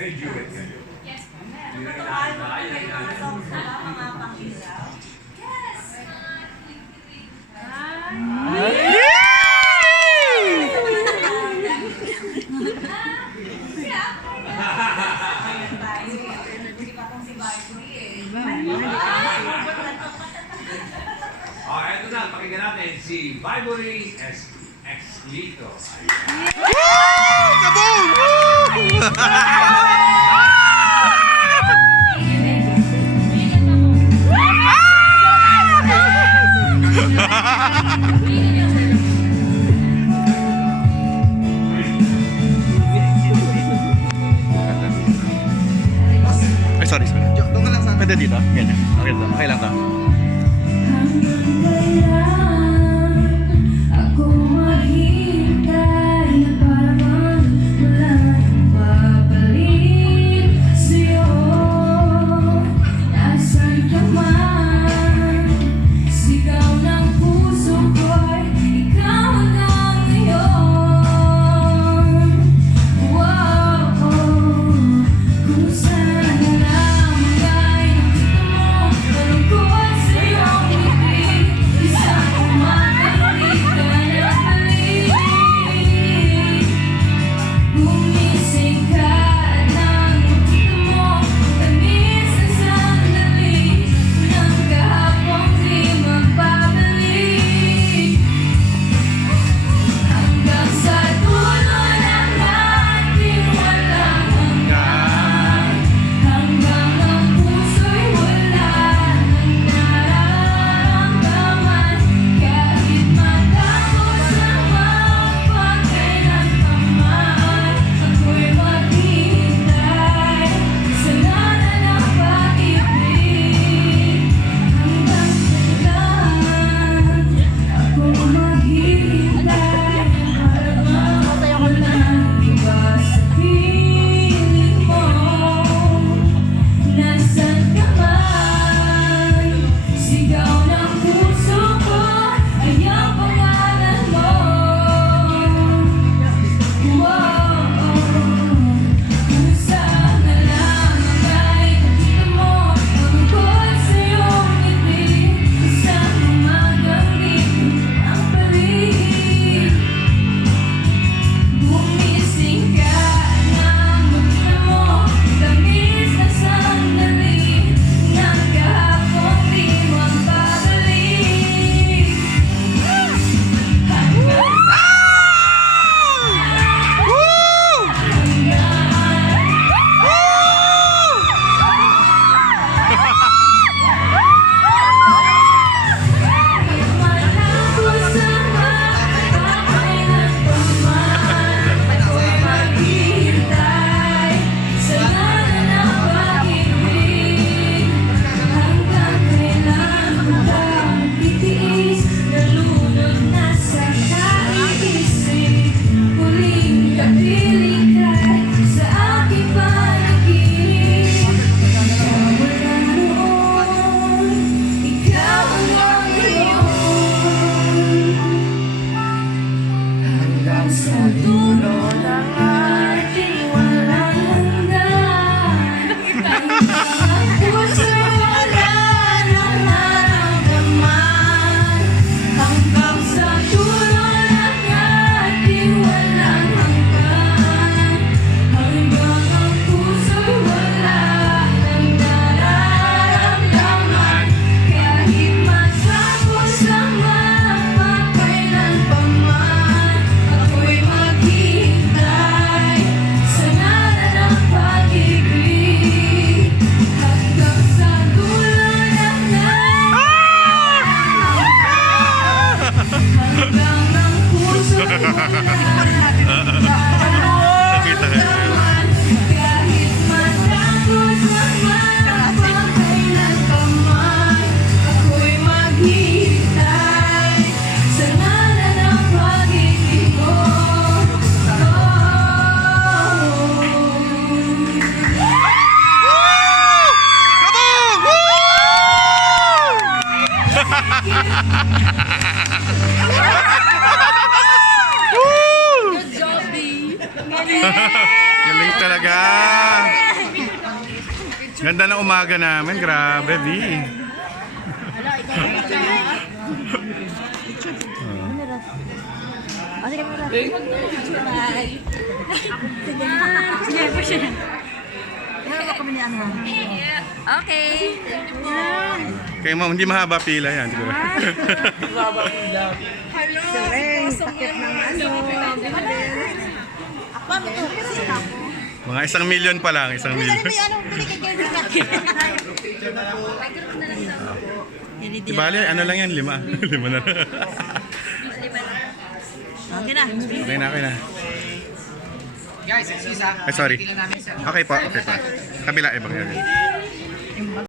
May duet kayo. Yes. Oh, eto na, pakinggan natin si Vibory Exlito. Ay, sorry. Doon ka lang sa Pwede dito? Ganyan. Okay, okay lang to. Ako maghihintay na parang wala nang babalik sa'yo. Nasaan ka man? Sigaw ng puso ko'y ikaw na ngayon. Wow, kung saan na lamang ay nakita mo, malungkot Galing talaga. Ganda ng umaga namin. Grabe, B. Okay. Kaya ma'am, hindi mahaba pila yan. Siguro. Mga 1 million pa lang. 1 million. Di bali, ano lang yan? 5. 5 na lang. Okay na. Okay na, okay na. Guys, excuse Ay, sorry. Okay po, okay po. Kabila, ibang yan.